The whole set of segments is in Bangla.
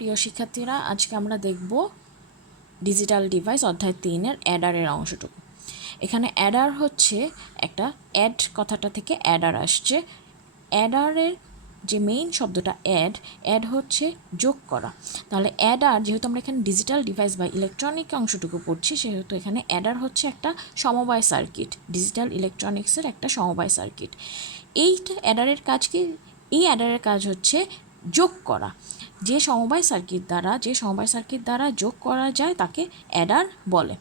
প্রিয় শিক্ষার্থীরা, আজকে আমরা দেখব ডিজিটাল ডিভাইস অধ্যায় 3-এর অ্যাডারের অংশটুকু। এখানে অ্যাডার হচ্ছে একটা অ্যাড কথাটা থেকে অ্যাডার আসছে। অ্যাডারের যে মেইন শব্দটা অ্যাড হচ্ছে যোগ করা। তাহলে অ্যাডার, যেহেতু আমরা এখানে ডিজিটাল ডিভাইস বা ইলেকট্রনিক অংশটুকু পড়ছি, সেহেতু এখানে অ্যাডার হচ্ছে একটা সমবায় সার্কিট, ডিজিটাল ইলেকট্রনিক্সের একটা সমবায় সার্কিট। এইটা অ্যাডারের কাজ কি? এই অ্যাডারের কাজ হচ্ছে যোগ করা। যে সমবায় সার্কিট দ্বারা যোগ করা যায় তাকে অ্যাডার বলে।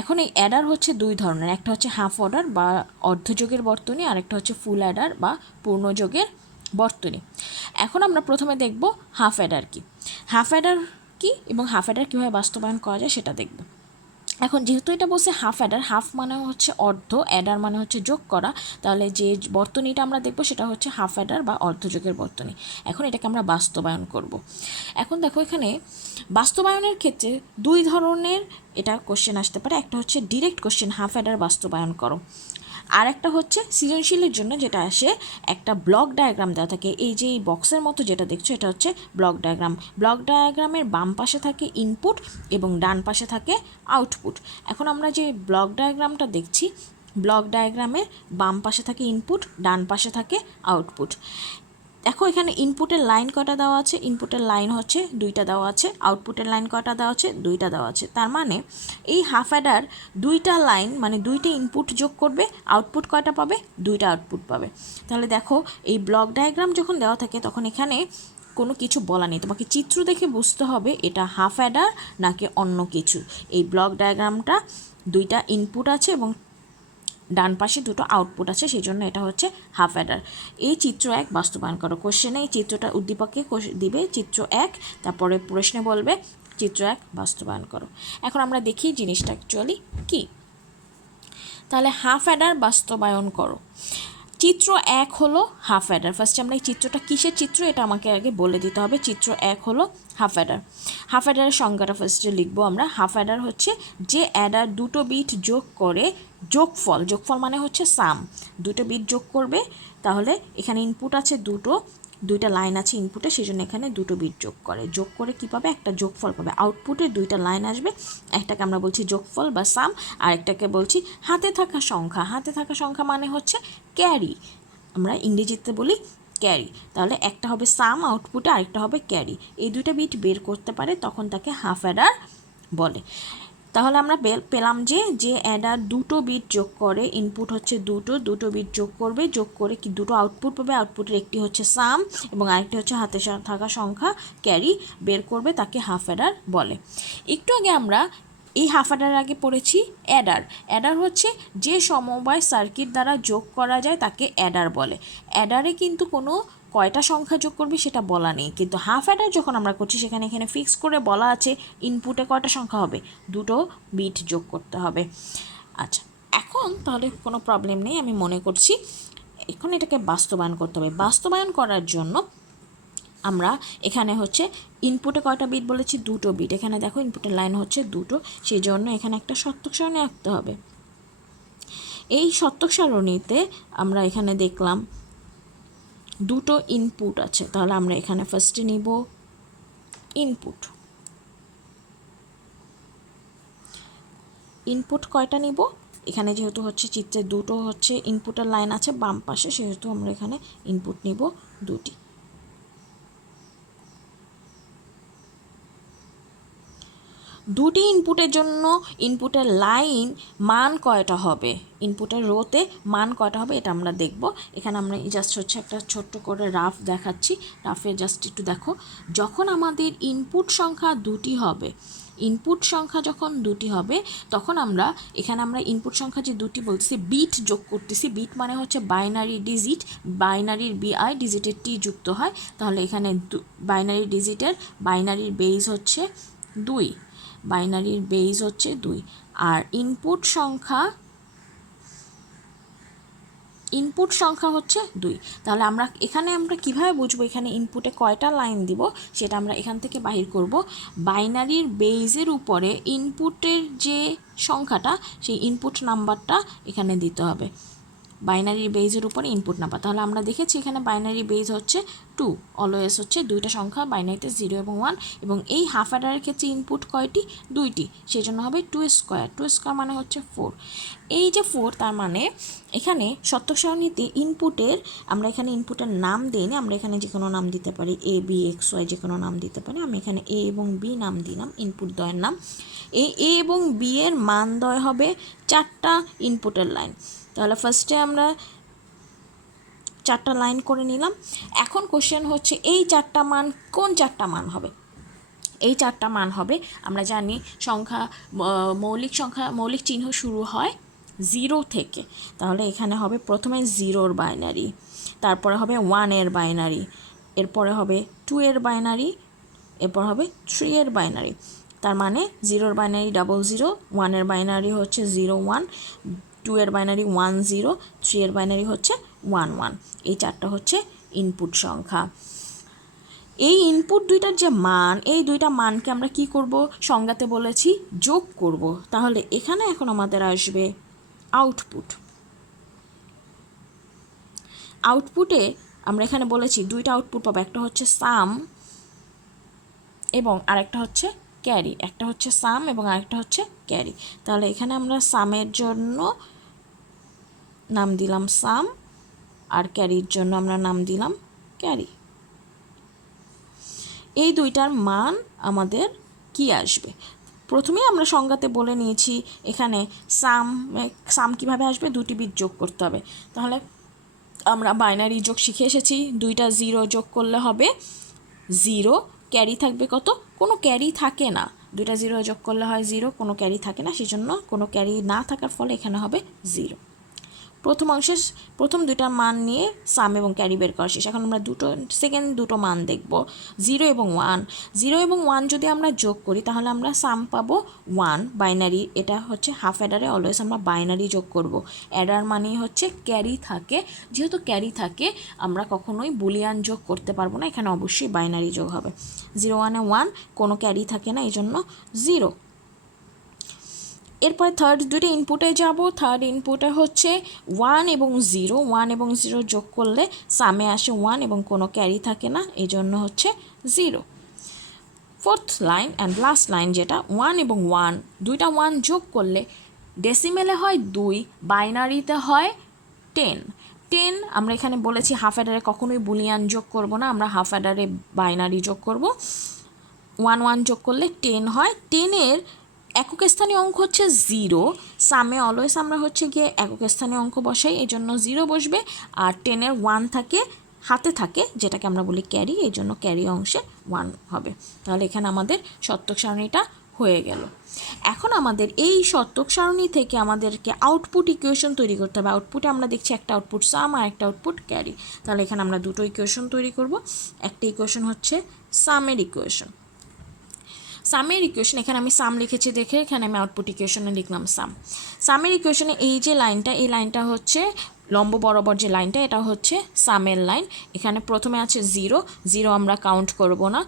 এখন এই অ্যাডার হচ্ছে দুই ধরনের, একটা হচ্ছে হাফ অর্ডার বা অর্ধযোগের বর্তনী, আর একটা হচ্ছে ফুল অ্যাডার বা পূর্ণযোগের বর্তনী। এখন আমরা প্রথমে দেখব হাফ অ্যাডার কি এবং হাফ অ্যাডার কীভাবে বাস্তবায়ন করা যায় সেটা দেখব। এখন যেহেতু এটা বলছে হাফ অ্যাডার, হাফ মানে হচ্ছে অর্ধ, অ্যাডার মানে হচ্ছে যোগ করা, তাহলে যে বর্তনীটা আমরা দেখব সেটা হচ্ছে হাফ অ্যাডার বা অর্ধযোগের বর্তনী। এখন এটাকে আমরা বাস্তবায়ন করব। এখন দেখো, এখানে বাস্তবায়নের ক্ষেত্রে দুই ধরনের এটা কোশ্চেন আসতে পারে। একটা হচ্ছে ডিরেক্ট কোশ্চেন, হাফ অ্যাডার বাস্তবায়ন করো। আর একটা হচ্ছে সৃজনশীলের জন্য যেটা আসে, একটা ব্লক ডায়াগ্রাম দেওয়া থাকে। এই যে এই বক্সের মতো যেটা দেখছো, এটা হচ্ছে ব্লক ডায়াগ্রাম। ব্লক ডায়াগ্রামের বাম পাশে থাকে ইনপুট এবং ডান পাশে থাকে আউটপুট। এখন আমরা যে ব্লক ডায়াগ্রামটা দেখছি, ব্লক ডায়াগ্রামের বাম পাশে থাকে ইনপুট, ডান পাশে থাকে আউটপুট। দেখো, এখানে ইনপুটের লাইন কটা দেওয়া আছে? ইনপুটের লাইন হচ্ছে 2টা দেওয়া আছে। আউটপুটের লাইন কটা দেওয়া আছে? 2টা দেওয়া আছে। তার মানে এই হাফ অ্যাডার 2টা লাইন মানে 2টা ইনপুট যোগ করবে, আউটপুট কয়টা পাবে? 2টা আউটপুট পাবে। তাহলে দেখো, এই ব্লক ডায়াগ্রাম যখন দেওয়া থাকে তখন এখানে কোনো কিছু বলা নেই, তোমাকে চিত্র দেখে বুঝতে হবে এটা হাফ অ্যাডার নাকি অন্য কিছু। এই ব্লক ডায়াগ্রামটা 2টা ইনপুট আছে এবং ডান পাশে 2টো আউটপুট আছে, সেই জন্য এটা হচ্ছে হাফ অ্যাডার। এই চিত্র 1 বাস্তবায়ন করো। কোশ্চেনে এই চিত্রটা উদ্দীপককে দিবে চিত্র 1, তারপরে প্রশ্নে বলবে চিত্র 1 বাস্তবায়ন করো। এখন আমরা দেখি জিনিসটা অ্যাকচুয়ালি কী। তাহলে হাফ অ্যাডার বাস্তবায়ন করো। চিত্র 1 হলো হাফ অ্যাডার। ফার্স্টে আমরা এই চিত্রটা কিসের চিত্র এটা আমাকে আগে বলে দিতে হবে। চিত্র 1 হলো হাফ অ্যাডার। হাফ অ্যাডারের সংজ্ঞাটা ফার্স্টে লিখবো আমরা। হাফ অ্যাডার হচ্ছে যে অ্যাডার 2টো বিট যোগ করে যোগফল মানে হচ্ছে সাম, 2টো বিট যোগ করবে। তাহলে এখানে ইনপুট আছে 2টা লাইন আছে ইনপুটে, সেই জন্য এখানে 2টো বিট যোগ করে কী পাবে? একটা যোগফল পাবে। আউটপুটে 2টা লাইন আসবে, একটাকে আমরা বলছি যোগফল বা সাম, আর একটাকে বলছি হাতে থাকা সংখ্যা। হাতে থাকা সংখ্যা মানে হচ্ছে ক্যারি, আমরা ইংরেজিতে বলি ক্যারি। তাহলে একটা হবে সাম আউটপুটে, আরেকটা হবে ক্যারি। এই 2টা বিট বের করতে পারে, তখন তাকে হাফ অ্যাডার বলে। তাহলে আমরা পেলাম যে অ্যাডার 2টো বিট যোগ করে, ইনপুট হচ্ছে 2টো বিট যোগ করে কি 2টো আউটপুট পাবে। আউটপুটের একটি হচ্ছে সাম এবং আরেকটি হচ্ছে হাতে থাকা সংখ্যা ক্যারি, বের করবে, তাকে হাফ অ্যাডার বলে। একটু আগে আমরা এই হাফ অ্যাডার আগে পড়েছি অ্যাডার হচ্ছে যে সমবায় সার্কিট দ্বারা যোগ করা যায় তাকে অ্যাডার বলে। অ্যাডারে কিন্তু কোনো কয়টা সংখ্যা যোগ করবে সেটা বলা নেই, কিন্তু হাফ অ্যাডার যখন আমরা করছি এখানে ফিক্স করে বলা আছে ইনপুটে কয়টা সংখ্যা হবে? 2টো বিট যোগ করতে হবে। আচ্ছা, এখন তাহলে কোনো প্রবলেম নেই, আমি মনে করছি এখন এটাকে বাস্তবায়ন করতে হবে। বাস্তবায়ন করার জন্য আমরা এখানে হচ্ছে ইনপুটে কয়টা বিট বলেছি? 2টো বিট। এখানে দেখো ইনপুটের লাইন হচ্ছে 2টো, সেই জন্য এখানে একটা সত্যক সারণী আঁকতে হবে। এই সত্যক সারণীতে আমরা এখানে দেখলাম 2টো ইনপুট আছে, তাহলে আমরা এখানে ফার্স্টে নিব ইনপুট কয়টা নিব? এখানে যেহেতু হচ্ছে চিত্রে 2টো হচ্ছে ইনপুটের লাইন আছে বাম পাশে, সেহেতু আমরা এখানে ইনপুট নিব 2টি। দুটি ইনপুটের জন্য ইনপুটের লাইন মান কয়টা হবে, ইনপুটের রোতে মান কয়টা হবে এটা আমরা দেখব। এখানে আমরা জাস্ট হচ্ছে একটা ছোট্ট করে রাফ দেখাচ্ছি। রাফে জাস্ট একটু দেখো, যখন আমাদের ইনপুট সংখ্যা 2টি হবে, তখন আমরা ইনপুট সংখ্যা যে 2টি বলছি বিট যোগ করতেছি। বিট মানে হচ্ছে বাইনারি ডিজিট, বাইনারির বিআই ডিজিটের টি যুক্ত হয়। তাহলে এখানে বাইনারির বেজ হচ্ছে 2, আর ইনপুট সংখ্যা হচ্ছে 2। তাহলে আমরা কিভাবে বুঝবো এখানে ইনপুটে কয়টা লাইন দিব সেটা আমরা এখান থেকে বাহির করব। বাইনারির বেজের উপরে ইনপুটের যে সংখ্যাটা, সেই ইনপুট নাম্বারটা এখানে দিতে হবে। বাইনারি বেজের উপরে ইনপুট নাম্বার। তাহলে আমরা দেখেছি এখানে বাইনারি বেজ হচ্ছে 2, অলওয়েজ হচ্ছে দুইটা সংখ্যা বাইনারিতে 0 এবং 1, এবং এই হাফ অ্যাডারের ক্ষেত্রে ইনপুট কয়টি? 2টি, সেই জন্য হবে 2 স্কোয়ার। 2 স্কোয়ার মানে হচ্ছে 4। এই যে 4, তার মানে এখানে সত্যক সারণীতে ইনপুটের, আমরা এখানে ইনপুটের নাম দিইনি, আমরা এখানে যে কোনো নাম দিতে পারি, এ বি এক্স ওয়াই যে কোনো নাম দিতে পারি। আমি এখানে এ এবং বি নাম দিলাম, ইনপুট দ্বয়ের নাম। এই এ এবং বি এর মান দ্বয় হবে 4টা ইনপুটের লাইন। তাহলে ফার্স্টে আমরা 4টা লাইন করে নিলাম। এখন কোশ্চেন হচ্ছে এই 4টা মান কোন 4টা মান হবে? এই 4টা মান হবে, আমরা জানি মৌলিক চিহ্ন শুরু হয় 0 থেকে। তাহলে এখানে হবে প্রথমে 0-র বাইনারি, তারপরে হবে 1-এর বাইনারি, এরপরে হবে 2-এর বাইনারি, এরপর হবে 3-এর বাইনারি। তার মানে 0-র বাইনারি 00, 1-এর বাইনারি হচ্ছে 01, 2-এর বাইনারি 10, 3-এর বাইনারি হচ্ছে 11। এই 4টা হচ্ছে ইনপুট সংখ্যা। এই ইনপুট দুইটার যে মান, এই দুইটা মানকে আমরা কি করব? সংজ্ঞাতে বলেছি যোগ করব। তাহলে এখানে এখন আমাদের আসবে আউটপুট। আউটপুটে আমরা এখানে বলেছি দুইটা আউটপুট পাবো, একটা হচ্ছে সাম এবং আরেকটা হচ্ছে ক্যারি। একটা হচ্ছে সাম এবং আরেকটা হচ্ছে ক্যারি। তাহলে এখানে আমরা সামের জন্য নাম দিলাম সাম, আর ক্যারির জন্য আমরা নাম দিলাম ক্যারি। এই দুইটার মান আমাদের কি আসবে? প্রথমেই আমরা সংজ্ঞাতে বলে নিয়েছি এখানে সাম কিভাবে আসবে? দুটি বিট যোগ করতে হবে। তাহলে আমরা বাইনারি যোগ শিখে এসেছি, দুইটা 0 যোগ করলে হবে 0, ক্যারি থাকবে কত? কোনো ক্যারি থাকে না, দুইটা 0 যোগ করলে হয় 0, কোনো ক্যারি থাকে না, সেজন্য কোনো ক্যারি না থাকার ফলে এখানে হবে 0। প্রথম অংশের প্রথম দুইটা মান নিয়ে সাম এবং ক্যারি বের করা শেষ। এখন আমরা সেকেন্ড দুটো মান দেখব, 0 এবং 1। 0 এবং 1 যদি আমরা যোগ করি তাহলে আমরা সাম পাবো 1, বাইনারি, এটা হচ্ছে হাফ অ্যাডারে অলওয়েজ আমরা বাইনারি যোগ করব। অ্যাডার মানেই হচ্ছে ক্যারি থাকে, যেহেতু ক্যারি থাকে আমরা কখনোই বুলিয়ান যোগ করতে পারবো না, এখানে অবশ্যই বাইনারি যোগ হবে। 0 1 1, কোনো ক্যারি থাকে না, এই জন্য 0। এরপর থার্ড দুটো ইনপুটে যাব। থার্ড ইনপুটে হচ্ছে 1 এবং 0, 1 এবং 0 যোগ করলে সামে আসে 1 এবং কোনো ক্যারি থাকে না, এই জন্য হচ্ছে 0। Fourth line and last line যেটা 1 এবং 1, দুইটা 1 যোগ করলে ডেসিমেলে হয় 2, বাইনারিতে হয় 10। আমরা এখানে বলেছি হাফ অ্যাডারে কখনোই বুলিয়ান যোগ করব না, আমরা হাফ অ্যাডারে বাইনারি যোগ করব। 1 1 যোগ করলে 10 হয়। 10-এর একক স্থানীয় অঙ্ক হচ্ছে 0, সামে অলওয়েজ আমরা হচ্ছে গিয়ে একক স্থানীয় অঙ্ক বসাই, এই জন্য 0 বসবে। আর 10-এর 1 থাকে, হাতে থাকে, যেটাকে আমরা বলি ক্যারি, এই জন্য ক্যারি অংশে 1 হবে। তাহলে এখানে আমাদের সত্যক সারণীটা হয়ে গেল। এখন আমাদের এই সত্যক সারণী থেকে আমাদেরকে আউটপুট ইকুয়েশন তৈরি করতে হবে। আউটপুটে আমরা দেখছি একটা আউটপুট সাম আর একটা আউটপুট ক্যারি। তাহলে এখানে আমরা দুটো ইকুয়েশন তৈরি করব। একটা ইকুয়েশন হচ্ছে সামের ইকুয়েশন। সামের ইকুয়েশন, এখানে আমি সাম লিখেছি দেখে এখানে আমি আউটপুট ইকুয়েশনে লিখলাম সাম। সামের ইকুয়েশনে এই যে লাইনটা, এই লাইনটা হচ্ছে লম্ব বরাবর যে লাইনটা, এটা হচ্ছে সামের লাইন। এখানে প্রথমে আছে 0 আমরা কাউন্ট করব না,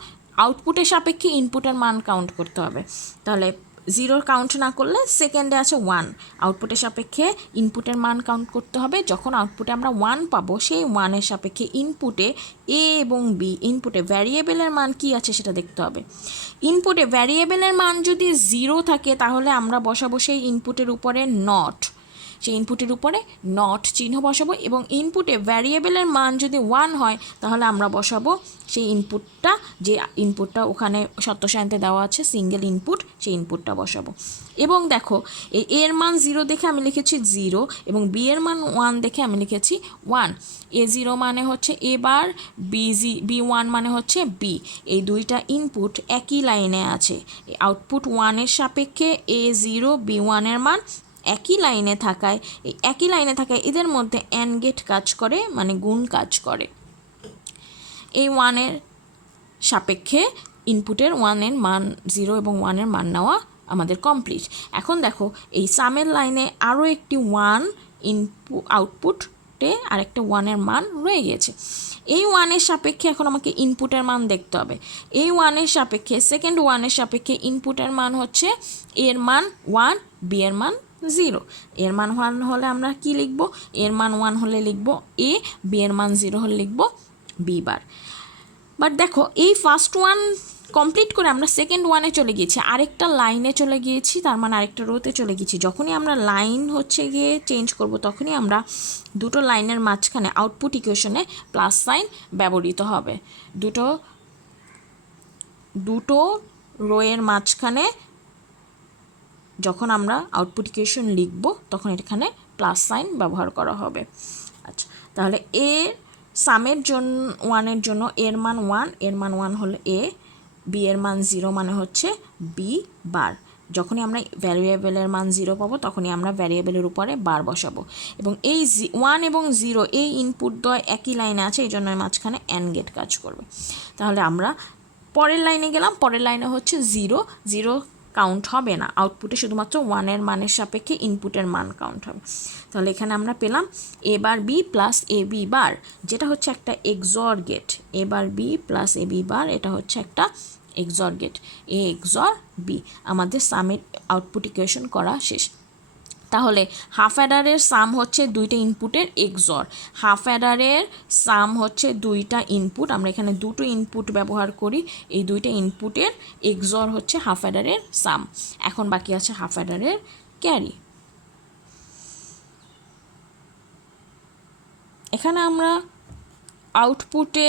আউটপুটের সাপেক্ষে ইনপুটের মান কাউন্ট করতে হবে। তাহলে 0 কাউন্ট না করলে সেকেন্ডে আছে 1, আউটপুটের সাপেক্ষে ইনপুটের মান কাউন্ট করতে হবে। যখন আউটপুটে আমরা 1 পাবো, সেই 1-এর সাপেক্ষে ইনপুটে এ এবং বি, ইনপুটে ভ্যারিয়েবলের মান কি আছে সেটা দেখতে হবে। ইনপুটে ভ্যারিয়েবলের মান যদি 0 থাকে তাহলে আমরা বসাবো সেই ইনপুটের উপরে নট, সেই ইনপুটের উপরে নট চিহ্ন বসাবো। এবং ইনপুটে ভ্যারিয়েবলের মান যদি 1 হয় তাহলে আমরা বসাবো সেই ইনপুটটা, যে ইনপুটটা ওখানে সত্য সারণীতে দেওয়া আছে সিঙ্গেল ইনপুট, সেই ইনপুটটা বসাবো। এবং দেখো এই এর মান 0 দেখে আমি লিখেছি 0 এবং বি এর মান 1 দেখে আমি লিখেছি 1। A0 মানে হচ্ছে এ বার, B1 মানে হচ্ছে বি। এই দুইটা ইনপুট একই লাইনে আছে। আউটপুট 1-এর সাপেক্ষে A0 B1-এর মান একই লাইনে থাকায়, এদের মধ্যে অ্যান্ড গেট কাজ করে, মানে গুণ কাজ করে। এই 1-এর সাপেক্ষে ইনপুটের 1-এর মান 0 এবং 1-এর মান নেওয়া আমাদের কমপ্লিট। এখন দেখো এই সামের লাইনে আরও একটি 1 আউটপুটে আরেকটা 1-এর মান রয়ে গেছে। এই 1-এর সাপেক্ষে এখন আমাকে ইনপুটের মান দেখতে হবে। এই 1-এর সাপেক্ষে, সেকেন্ড 1-এর সাপেক্ষে ইনপুটের মান হচ্ছে এর মান 1, বি এর মান 0। এর মান 1 হলে আমরা কি লিখব, এর মান 1 হলে লিখব এ, বি এর মান 0 হলে লিখব বি বার। বাট দেখো এই ফার্স্ট ওয়ান কমপ্লিট করে আমরা সেকেন্ড ওয়ানে চলে গিয়েছি, আরেকটা লাইনে চলে গিয়েছি, তার মানে আরেকটা রোতে চলে গিয়েছি। যখনই আমরা লাইন হচ্ছে গিয়ে চেঞ্জ করব তখনই আমরা দুটো লাইনের মাঝখানে আউটপুট ইকুয়েশনে প্লাস সাইন ব্যবহৃত হবে। দুটো রোয়ের মাঝখানে যখন আমরা আউটপুট ইকুয়েশন লিখব তখন এখানে প্লাস সাইন ব্যবহার করা হবে। আচ্ছা, তাহলে এ সামের জন্য ওয়ানের জন্য এর মান 1, এর মান 1 হলে এ, বি এর মান 0 মানে হচ্ছে বি বার। যখনই আমরা ভ্যারিয়েবলের মান 0 পাবো তখনই আমরা ভ্যারিয়েবলের উপরে বার বসাবো। এবং এই 1 এবং 0 এই ইনপুট দ্বয় একই লাইনে আছে, এই জন্য মাঝখানে অ্যান্ড গেট কাজ করবে। তাহলে আমরা পরের লাইনে গেলাম, পরের লাইনে হচ্ছে 0 কাউন্ট হবে না, আউটপুটে শুধুমাত্র 1-এর মানের সাপেক্ষে ইনপুটের মান কাউন্ট হবে। তাহলে এখানে আমরা পেলাম এ বার বি প্লাস এ বি বার, যেটা হচ্ছে একটা XOR gate. A bar B plus A B বার, এটা হচ্ছে একটা এক্সর গেট। এ এক্সর বি, আমাদের সামের আউটপুট ইকুয়েশন করা শেষ। তাহলে হাফ অ্যাডারের সাম হচ্ছে দুইটা ইনপুটের এক্সর, হাফ অ্যাডারের সাম হচ্ছে দুইটা ইনপুট, আমরা এখানে দুটো ইনপুট ব্যবহার করি, এই দুইটা ইনপুটের এক্সর হচ্ছে হাফ অ্যাডারের সাম। এখন বাকি আছে হাফ অ্যাডারের ক্যারি। এখানে আমরা আউটপুটে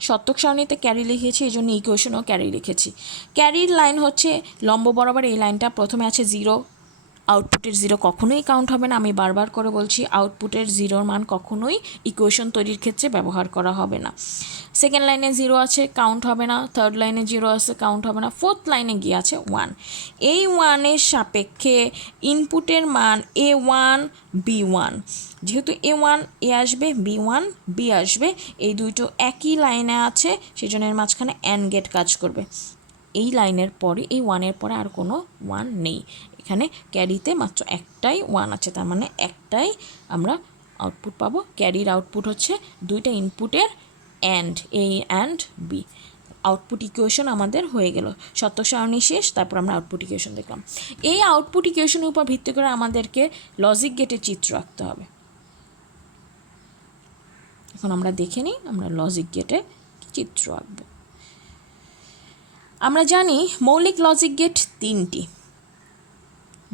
সত্যক সারণীতে ক্যারি লিখেছি, এই জন্য ইকুয়েশনও ক্যারি লিখেছি। ক্যারির লাইন হচ্ছে লম্ব বরাবর এই লাইনটা, প্রথমে আছে 0, আউটপুটের 0 কখনোই কাউন্ট হবে না। আমি বারবার করে বলছি আউটপুটের 0-র মান কখনোই ইকুয়েশন তৈরির ক্ষেত্রে ব্যবহার করা হবে না। সেকেন্ড লাইনে 0 আছে, কাউন্ট হবে না। থার্ড লাইনে 0 আছে, কাউন্ট হবে না। ফোর্থ লাইনে গিয়ে আছে 1। এই 1-এর সাপেক্ষে ইনপুটের মান A1 B1, যেহেতু A1 এ আসবে, B1 B আসবে, এই দুটো একই লাইনে আছে, সেই জন্য এর মাঝখানে অ্যান্ড গেট কাজ করবে। এই লাইনের পরে, এই 1-এর পরে আর কোনো 1 নেই, এখানে ক্যারিতে মাত্র একটাই 1 আছে, তার মানে একটাই আমরা আউটপুট পাবো। ক্যারির আউটপুট হচ্ছে দুইটা ইনপুটের and, A and B. Output equation আমাদের হয়ে গেল, সত্যক সারণী শেষ, তারপর আমরা আউটপুট ইকুয়েশন দেখলাম। এই আউটপুট ইকুয়েশনের উপর ভিত্তি করে আমাদেরকে লজিক গেটের চিত্র আঁকতে হবে। এখন আমরা দেখে নিই আমরা লজিক গেটে চিত্র আঁকব। আমরা জানি মৌলিক লজিক গেট 3টি,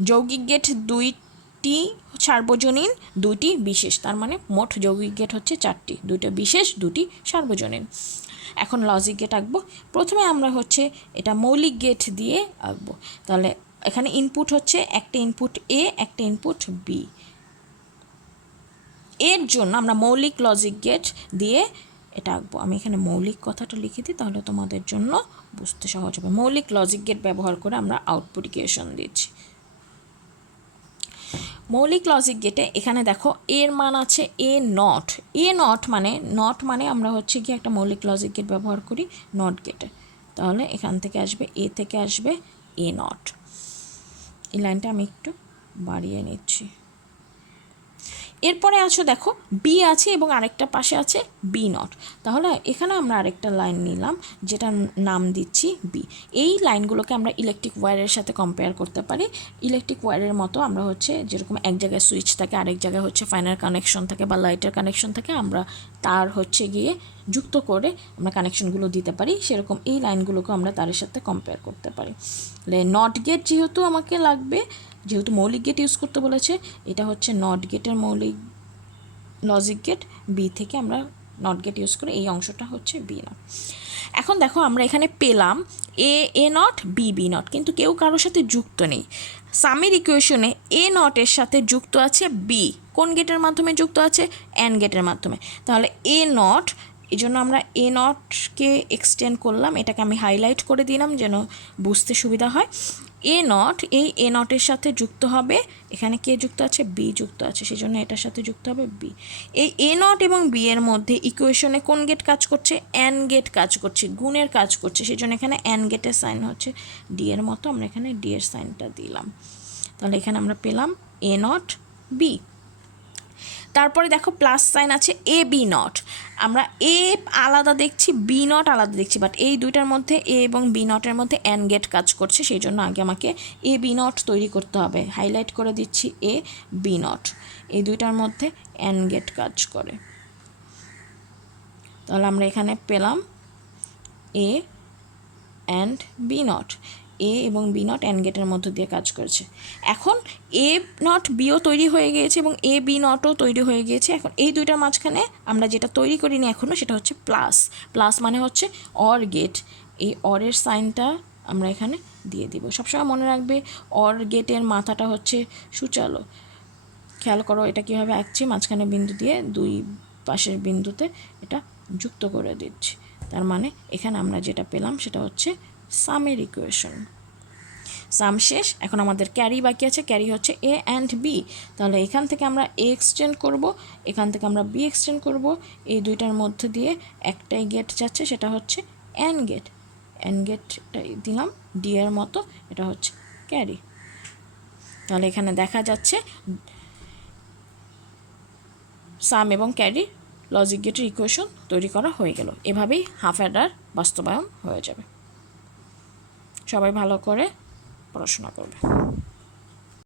যৌগিক গেট 2টি সার্বজনীন, 2টি বিশেষ, তার মানে মোট যৌগিক গেট হচ্ছে 4টি, 2টা বিশেষ 2টি সার্বজনীন। এখন লজিক গেট আঁকবো। প্রথমে আমরা হচ্ছে এটা মৌলিক গেট দিয়ে আঁকবো। তাহলে এখানে ইনপুট হচ্ছে একটা ইনপুট এ, একটা ইনপুট বি। এর জন্য আমরা মৌলিক লজিক গেট দিয়ে এটা আঁকবো। আমি এখানে মৌলিক কথাটা লিখে দিই, তাহলে তোমাদের জন্য বুঝতে সহজ হবে। মৌলিক লজিক গেট ব্যবহার করে আমরা আউটপুট ইকুয়েশন দিচ্ছি। মৌলিক লজিক গেটে এখানে দেখো এর মান আছে এ নট। এ নট মানে আমরা হচ্ছে কি একটা মৌলিক লজিক গেট ব্যবহার করি নট গেটে। তাহলে এখান থেকে আসবে, এ থেকে আসবে এ নট। এই লাইনটা আমি একটু বাড়িয়ে নিচ্ছি। এরপরে আছে দেখো বি আছে এবং আরেকটা পাশে আছে বি নট। তাহলে এখানে আমরা আরেকটা লাইন নিলাম যেটা নাম দিচ্ছি বি। এই লাইনগুলোকে আমরা ইলেকট্রিক ওয়্যারের সাথে কম্পেয়ার করতে পারি। ইলেকট্রিক ওয়্যারের মতো আমরা হচ্ছে যেরকম এক জায়গায় সুইচ থাকে, আরেক জায়গায় হচ্ছে ফ্যানের কানেকশন থাকে বা লাইটের কানেকশন থাকে, আমরা তার হচ্ছে গিয়ে যুক্ত করে আমরা কানেকশনগুলো দিতে পারি, সেরকম এই লাইনগুলোকে আমরা তারের সাথে কম্পেয়ার করতে পারি। নট গেট যেহেতু আমাকে লাগবে, যেহেতু মৌলিক গেট ইউজ করতে বলেছে, এটা হচ্ছে নট গেটের মৌলিক লজিক গেট। বি থেকে আমরা নট গেট ইউজ করে এই অংশটা হচ্ছে বি নট। এখন দেখো আমরা এখানে পেলাম এ নট বি নট, কিন্তু কেউ কারোর সাথে যুক্ত নেই। সামের ইকুয়েশনে এ নটের সাথে যুক্ত আছে বি। কোন গেটের মাধ্যমে যুক্ত আছে? অ্যান্ড গেটের মাধ্যমে। তাহলে এ নট, এই জন্য আমরা এ নটকে এক্সটেন্ড করলাম, এটাকে আমি হাইলাইট করে দিলাম যেন বুঝতে সুবিধা হয়। এ নট, এই এ নটের সাথে যুক্ত হবে, এখানে কে যুক্ত আছে? বি যুক্ত আছে, সেই জন্য এটার সাথে যুক্ত হবে বি। এই এ নট এবং বি এর মধ্যে ইকুয়েশনে কোন গেট কাজ করছে? অ্যান্ড গেট কাজ করছে, গুণের কাজ করছে, সেই জন্য এখানে অ্যান্ড গেটের সাইন হচ্ছে ডি এর মতো, আমরা এখানে ডি এর সাইনটা দিলাম। তাহলে এখানে আমরা পেলাম এ নট বি। তারপরে দেখো প্লাস সাইন আছে এ বি নট, আমরা এ আলাদা দেখছি, বি নট আলাদা দেখছি, বাট এই দুইটার মধ্যে এ এবং বি নটের মধ্যে অ্যান্ড গেট কাজ করছে, সেই জন্য আগে আমাকে এ বি নট তৈরি করতে হবে। হাইলাইট করে দিচ্ছি এ বি নট, এই দুইটার মধ্যে অ্যান্ড গেট কাজ করে। তাহলে আমরা এখানে পেলাম এ অ্যান্ড বি নট, এ এবং বি নট অ্যান্ড গেটের মধ্য দিয়ে কাজ করছে। এখন এ নট বিও তৈরি হয়ে গিয়েছে এবং এ বি নটও তৈরি হয়ে গিয়েছে। এখন এই দুইটার মাঝখানে আমরা যেটা তৈরি করিনি এখনও, সেটা হচ্ছে প্লাস। প্লাস মানে হচ্ছে অর গেট, এই অরের সাইনটা আমরা এখানে দিয়ে দিব। সবসময় মনে রাখবে অর গেটের মাথাটা হচ্ছে সূচালো। খেয়াল করো এটা কীভাবে আঁকছি, মাঝখানে বিন্দু দিয়ে দুই পাশের বিন্দুতে এটা যুক্ত করে দিচ্ছি। তার মানে এখানে আমরা যেটা পেলাম সেটা হচ্ছে সামের ইকুয়েশন। সাম শেষ, এখন আমাদের ক্যারি বাকি আছে। ক্যারি হচ্ছে এ অ্যান্ড বি, তাহলে এখান থেকে আমরা এ এক্সটেন্ড করব, এখান থেকে আমরা বি এক্সটেন্ড করব। এই দুইটার মধ্যে দিয়ে একটাই গেট যাচ্ছে, সেটা হচ্ছে অ্যান্ড গেট। অ্যান্ড গেটটা দিলাম ডি এর মতো, এটা হচ্ছে ক্যারি। তাহলে এখানে দেখা যাচ্ছে সাম এবং ক্যারি লজিক গেটের ইকুয়েশন তৈরি করা হয়ে গেল। এভাবেই হাফ অ্যাডার বাস্তবায়ন হয়ে যাবে। সবাই ভালো করে পড়াশোনা করবে।